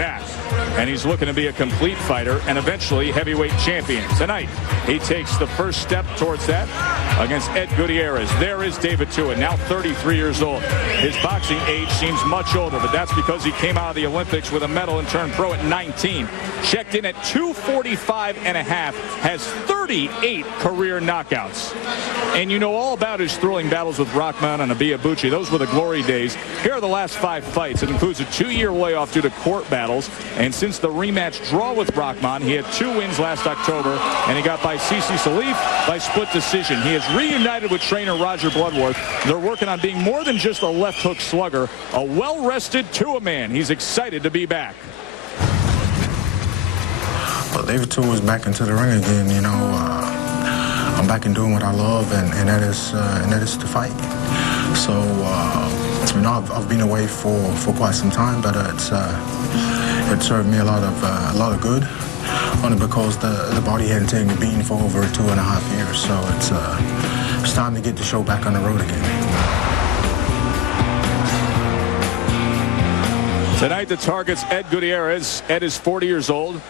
back, and he's looking to be a complete fighter and eventually heavyweight champion. Tonight, he takes the first step towards that against Ed Gutierrez. There is David Tua, now 33 years old. His boxing age seems much older, but that's because he came out of the Olympics with a medal and turned pro at 19. Checked in at 245.5, has 38 career knockouts. And you know all about his thrilling battles with Rahman and Abiyabuchi. Those were the glory days. Here are the last 5 fights. It includes a 2-year layoff due to court battles. And since the rematch draw with Rahman, he had 2 wins last October, and he got by Sisi Salif by split decision. He is reunited with trainer Roger Bloodworth. They're working on being more than just a left hook slugger, a well-rested Tua man. He's excited to be back. Well, David Tua is back into the ring again. You know, I'm back in doing what I love, and that is to fight. So, you know, I've been away for quite some time, but it served me a lot of good. Only because the body hadn't taken a beating for over 2.5 years. So it's time to get the show back on the road again. Tonight, the target's Ed Gutierrez. Ed is 40 years old.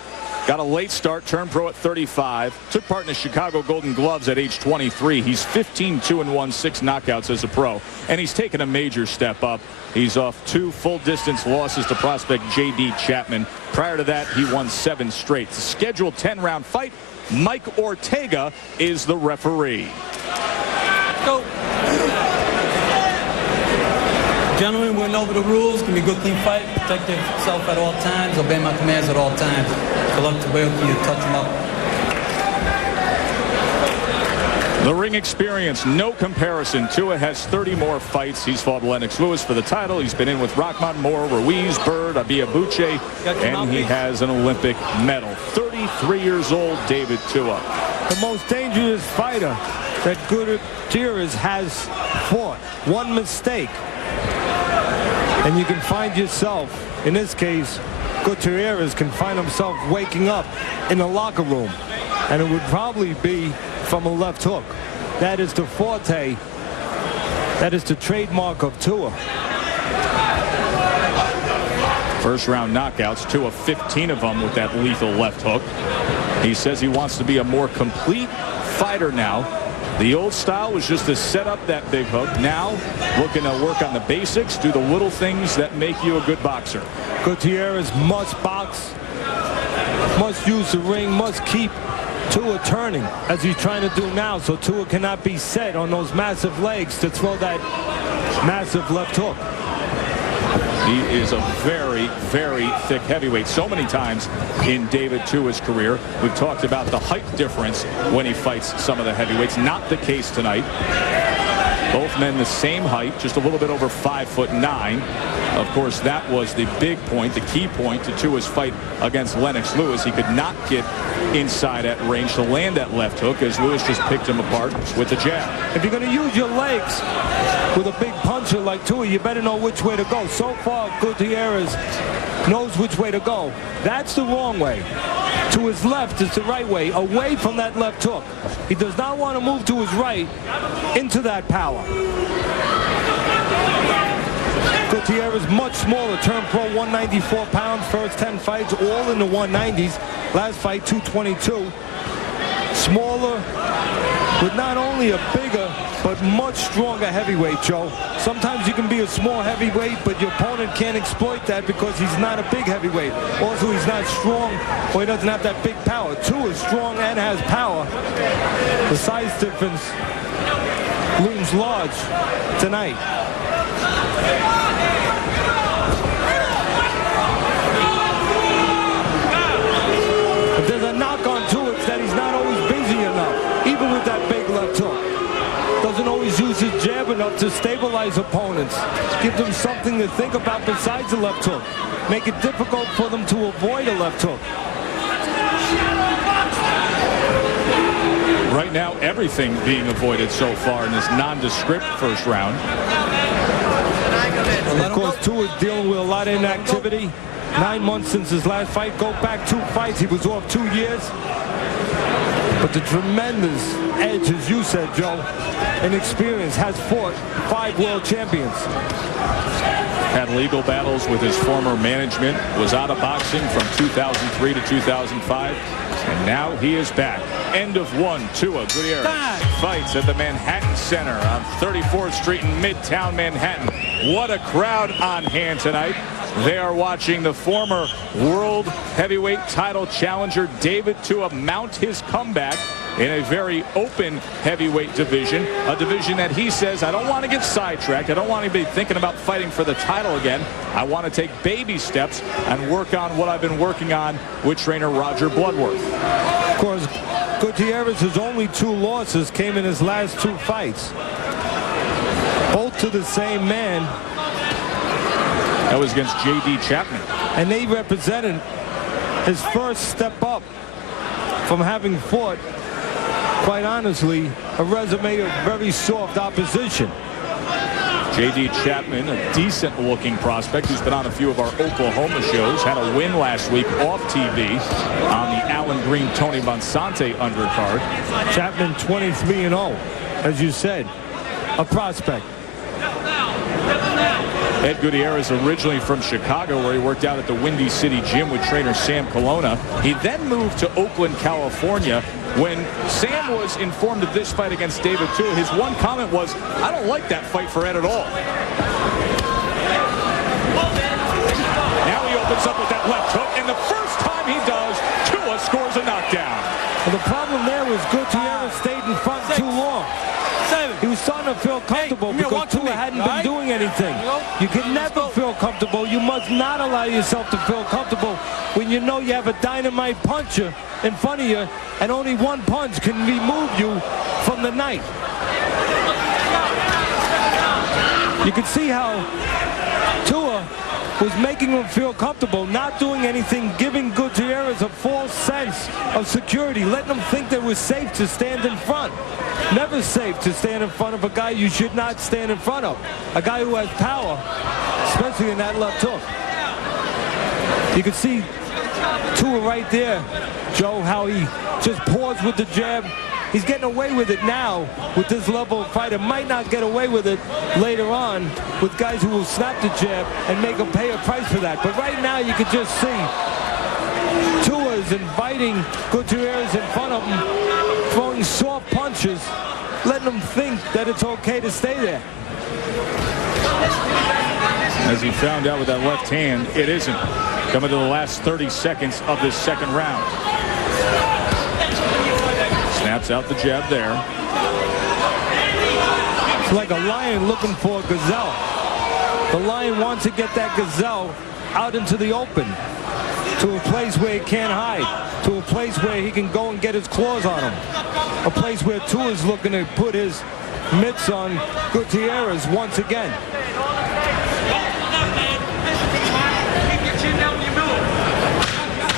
Got a late start, turned pro at 35. Took part in the Chicago Golden Gloves at age 23. He's 15-2-1, 6 knockouts as a pro. And he's taken a major step up. He's off 2 full-distance losses to prospect J.D. Chapman. Prior to that, he won 7 straight. It's a scheduled 10-round fight. Mike Ortega is the referee. Go. Gentlemen, we went over the rules. Give me a good, clean fight. Protect yourself at all times. Obey my commands at all times. Good luck to both of you. Touch them up. The ring experience, no comparison. Tua has 30 more fights. He's fought Lennox Lewis for the title. He's been in with Rahman, Moore, Ruiz, Bird, Abiyabuchi, and he has an Olympic medal. 33 years old, David Tua. The most dangerous fighter that Gutierrez has fought. One mistake, and you can find yourself, in this case, Gutierrez can find himself waking up in the locker room, and it would probably be from a left hook. That is the forte. That is the trademark of Tua. First round knockouts, Tua 15 of them with that lethal left hook. He says he wants to be a more complete fighter now. The old style was just to set up that big hook. Now looking to work on the basics, do the little things that make you a good boxer. Gutierrez must box, must use the ring, must keep Tua turning as he's trying to do now, so Tua cannot be set on those massive legs to throw that massive left hook. He is a very, very thick heavyweight. So many times in David Tua's career, we've talked about the height difference when he fights some of the heavyweights. Not the case tonight. Both men the same height, just a little bit over 5'9". Of course, that was the big point, the key point to Tua's fight against Lennox Lewis. He could not get inside at range to land that left hook as Lewis just picked him apart with the jab. If you're going to use your legs with a big puncher like Tua, you better know which way to go. So far, Gutierrez knows which way to go. That's the wrong way. To his left is the right way, away from that left hook. He does not want to move to his right into that power. Gutierrez much smaller, turned pro, 194 pounds, first 10 fights, all in the 190s. Last fight, 222. Smaller, with not only a bigger, but much stronger heavyweight, Joe. Sometimes you can be a small heavyweight, but your opponent can't exploit that because he's not a big heavyweight. Also, he's not strong, or he doesn't have that big power. Tua is strong and has power. The size difference looms large tonight. If there's a knock on Tua, it's that he's not always busy enough, even with that big left hook. Doesn't always use his jab enough to stabilize opponents. Give them something to think about besides the left hook. Make it difficult for them to avoid a left hook. Right now, everything being avoided so far in this nondescript first round. Of course, Tua is dealing with a lot of inactivity. 9 months since his last fight. Go back 2 fights. He was off 2 years. But the tremendous edge, as you said, Joe, and experience, has fought 5 world champions. Had legal battles with his former management, was out of boxing from 2003 to 2005, and now he is back. End of one. Tua Gutierrez fights at the Manhattan Center on 34th Street in Midtown Manhattan. What a crowd on hand tonight. They are watching the former world heavyweight title challenger David Tua mount his comeback in a very open heavyweight division, a division that he says, I don't want to get sidetracked. I don't want to be thinking about fighting for the title again. I want to take baby steps and work on what I've been working on with trainer Roger Bloodworth. Of course, Gutierrez's only 2 losses came in his last 2 fights, both to the same man. That was against J.D. Chapman. And they represented his first step up from having fought, quite honestly, a resume of very soft opposition. J.D. Chapman, a decent-looking prospect who's been on a few of our Oklahoma shows, had a win last week off TV on the Alan Green, Tony Monsante undercard. Chapman 23-0, as you said, a prospect. Ed Gutierrez, originally from Chicago, where he worked out at the Windy City Gym with trainer Sam Colonna. He then moved to Oakland, California. When Sam was informed of this fight against David Tua, his one comment was, I don't like that fight for Ed at all. Now he opens up with that left hook, and the first time he does, Tua scores a knockdown. And the problem there was Gutierrez stayed in front too long. He was starting to feel comfortable because Tua hadn't been doing anything. You can never feel comfortable. You must not allow yourself to feel comfortable when you know you have a dynamite puncher in front of you and only one punch can remove you from the night. You can see how Tua was making him feel comfortable, not doing anything, giving Gutierrez a false sense of security, letting him think that it was safe to stand in front. Never safe to stand in front of a guy you should not stand in front of. A guy who has power, especially in that left hook. You can see Tua right there, Joe, how he just paused with the jab. He's getting away with it now with this level of fighter. Might not get away with it later on with guys who will snap the jab and make him pay a price for that. But right now you can just see Tua is inviting Gutierrez in front of him, throwing soft punches, letting him think that it's okay to stay there. As he found out with that left hand, it isn't. Coming to the last 30 seconds of this second round. Snaps out the jab there. It's like a lion looking for a gazelle. The lion wants to get that gazelle out into the open, to a place where he can't hide, to a place where he can go and get his claws on him, a place where Tua is looking to put his mitts on Gutierrez once again.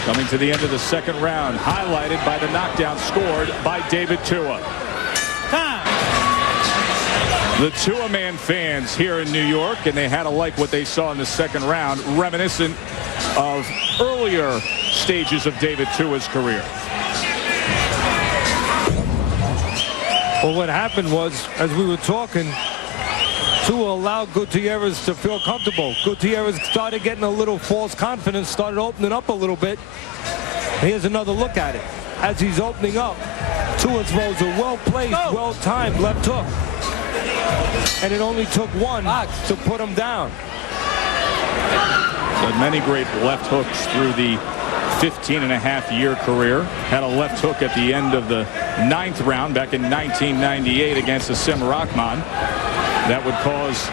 Coming to the end of the second round, highlighted by the knockdown scored by David Tua. The Tua Man fans here in New York, and they had to like what they saw in the second round, reminiscent of earlier stages of David Tua's career. Well, what happened was, as we were talking, Tua allowed Gutierrez to feel comfortable. Gutierrez started getting a little false confidence, started opening up a little bit. Here's another look at it. As he's opening up, Tua throws a well-placed, well-timed left hook. And it only took one to put him down. Had many great left hooks through the 15-and-a-half-year career. Had a left hook at the end of the 9th round back in 1998 against Asim Rahman. That would cause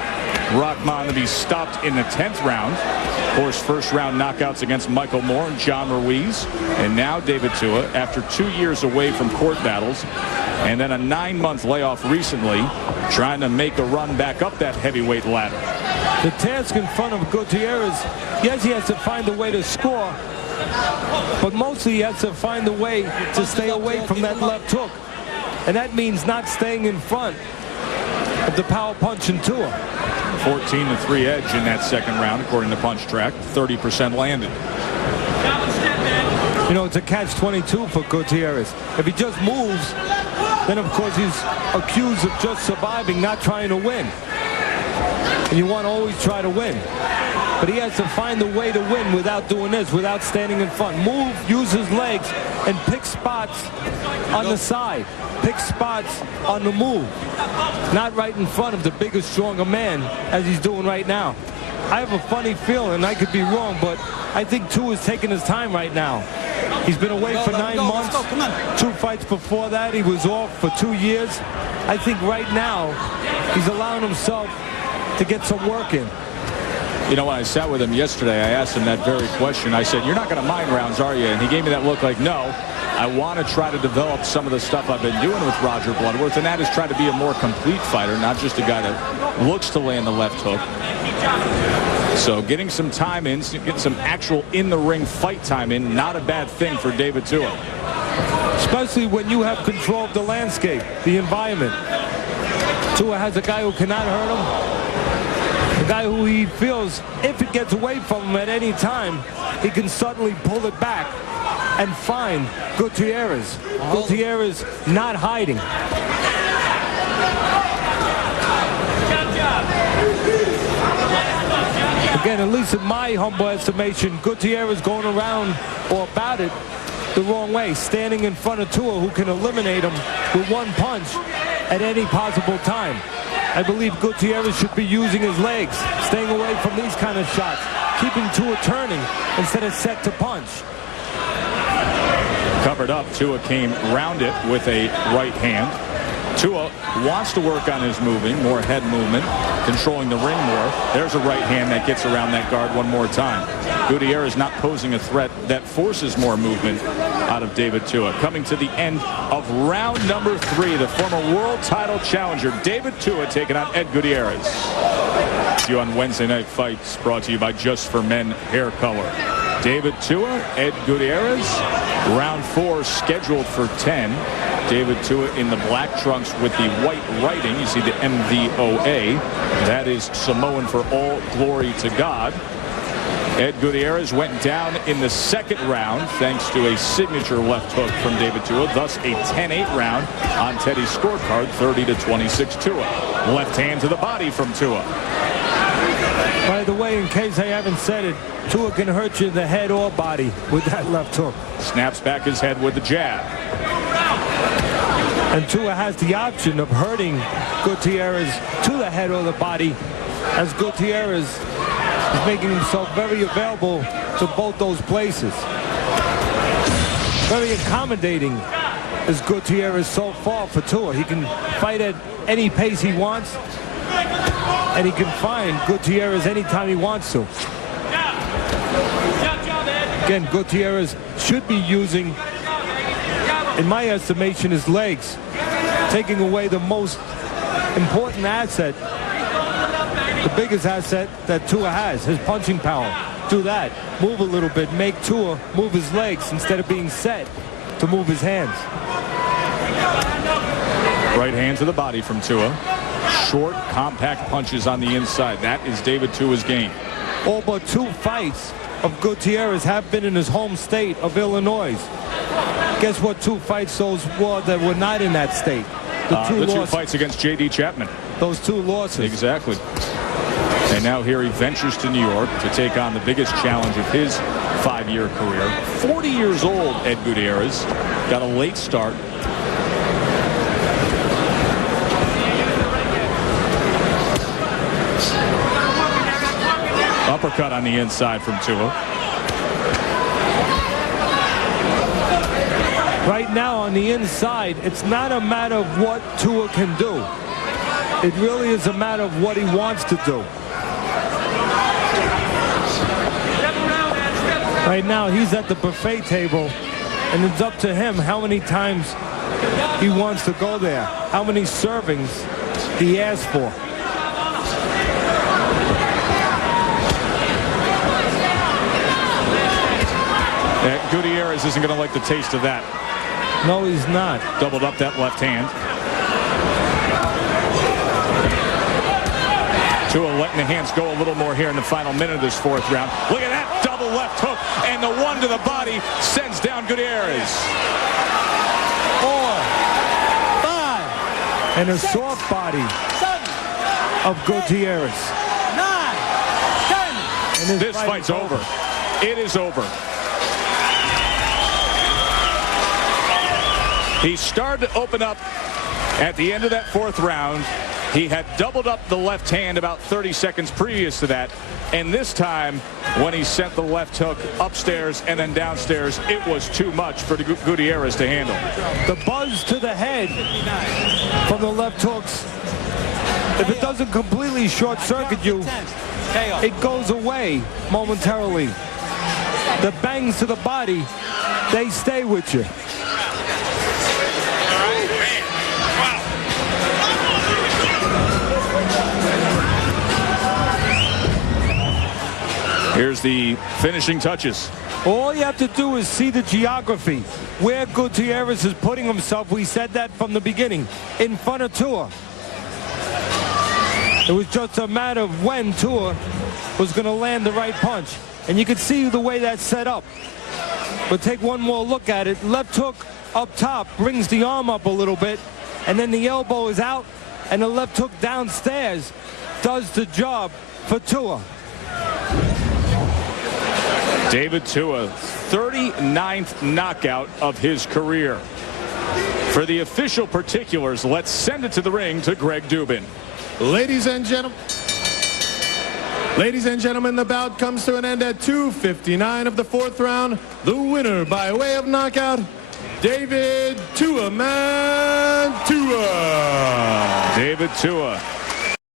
Rahman to be stopped in the 10th round. Of course, first-round knockouts against Michael Moore and John Ruiz. And now David Tua, after 2 years away from court battles, and then a 9-month layoff recently, trying to make a run back up that heavyweight ladder. The task in front of Gutierrez, yes, he has to find a way to score, but mostly he has to find a way to stay away from that left hook. And that means not staying in front of the power punch in Tua. 14-3 edge in that second round, according to Punch Track. 30% landed. You know, it's a catch-22 for Gutierrez. If he just moves, then of course he's accused of just surviving, not trying to win. and you want to always try to win. But he has to find a way to win without doing this, without standing in front. Move, use his legs, and pick spots on the side. Pick spots on the move. Not right in front of the bigger, stronger man, as he's doing right now. I have a funny feeling, I could be wrong, but I think Tua is taking his time right now. He's been away for 9 months. 2 fights before that, he was off for 2 years. I think right now, he's allowing himself to get some work in. You know, when I sat with him yesterday, I asked him that very question. I said, you're not going to mind rounds, are you? And he gave me that look like, no. I want to try to develop some of the stuff I've been doing with Roger Bloodworth, and that is try to be a more complete fighter, not just a guy that looks to land the left hook. So getting some time in, getting some actual in-the-ring fight time in, not a bad thing for David Tua. Especially when you have control of the landscape, the environment. Tua has a guy who cannot hurt him. A guy who he feels, if it gets away from him at any time, he can suddenly pull it back and find Gutierrez. Gutierrez not hiding. Again, at least in my humble estimation, Gutierrez going around or about it the wrong way, standing in front of Tua, who can eliminate him with one punch at any possible time. I believe Gutierrez should be using his legs, staying away from these kind of shots, keeping Tua turning instead of set to punch. Covered up, Tua came round it with a right hand. Tua wants to work on his moving, more head movement, controlling the ring more. There's a right hand that gets around that guard one more time. Gutierrez not posing a threat that forces more movement out of David Tua. Coming to the end of round number 3, the former world title challenger, David Tua, taking on Ed Gutierrez. See you on Wednesday Night Fights, brought to you by Just for Men Hair Color. David Tua, Ed Gutierrez, round 4 scheduled for 10. David Tua in the black trunks with the white writing. You see the MVOA. That is Samoan for all glory to God. Ed Gutierrez went down in the 2nd round thanks to a signature left hook from David Tua, thus a 10-8 round on Teddy's scorecard, 30-26 Tua. Left hand to the body from Tua. By the way, in case I haven't said it, Tua can hurt you in the head or body with that left hook. Snaps back his head with the jab. And Tua has the option of hurting Gutierrez to the head or the body, as Gutierrez is making himself very available to both those places. Very accommodating is Gutierrez so far for Tua. He can fight at any pace he wants, and he can find Gutierrez anytime he wants to. Again, Gutierrez should be using, in my estimation, his legs, taking away the most important asset, the biggest asset that Tua has, his punching power. Do that, move a little bit, make Tua move his legs instead of being set to move his hands. Right hand to the body from Tua. Short, compact punches on the inside. That is David Tua's game. All but 2 fights of Gutierrez have been in his home state of Illinois. Guess what 2 fights those were that were not in that state? The 2 fights against J.D. Chapman. Those 2 losses. Exactly. And now here he ventures to New York to take on the biggest challenge of his 5-year career. 40 years old, Ed Gutierrez. Got a late start. Uppercut on the inside from Tua. Right now on the inside, it's not a matter of what Tua can do. It really is a matter of what he wants to do. Right now, he's at the buffet table, and it's up to him how many times he wants to go there, how many servings he asks for. Gutierrez isn't going to like the taste of that. No, he's not. Doubled up that left hand. Tua letting the hands go a little more here in the final minute of this 4th round. Look at that double left hook, and the one to the body sends down Gutierrez. 4, 5, and a soft body. of Gutierrez. 9, 10. This fight's over. It is over. He started to open up at the end of that 4th round. He had doubled up the left hand about 30 seconds previous to that. And this time, when he sent the left hook upstairs and then downstairs, it was too much for Gutierrez to handle. The buzz to the head from the left hooks, if it doesn't completely short-circuit you, it goes away momentarily. The bangs to the body, they stay with you. Here's the finishing touches. All you have to do is see the geography, where Gutierrez is putting himself. We said that from the beginning, in front of Tua. It was just a matter of when Tua was going to land the right punch. And you can see the way that's set up. But take one more look at it. Left hook up top brings the arm up a little bit, and then the elbow is out, and the left hook downstairs does the job for Tua. David Tua, 39th knockout of his career. For the official particulars, let's send it to the ring to Greg Dubin. Ladies and gentlemen, the bout comes to an end at 2:59 of the 4th round. The winner by way of knockout, David Tua. David Tua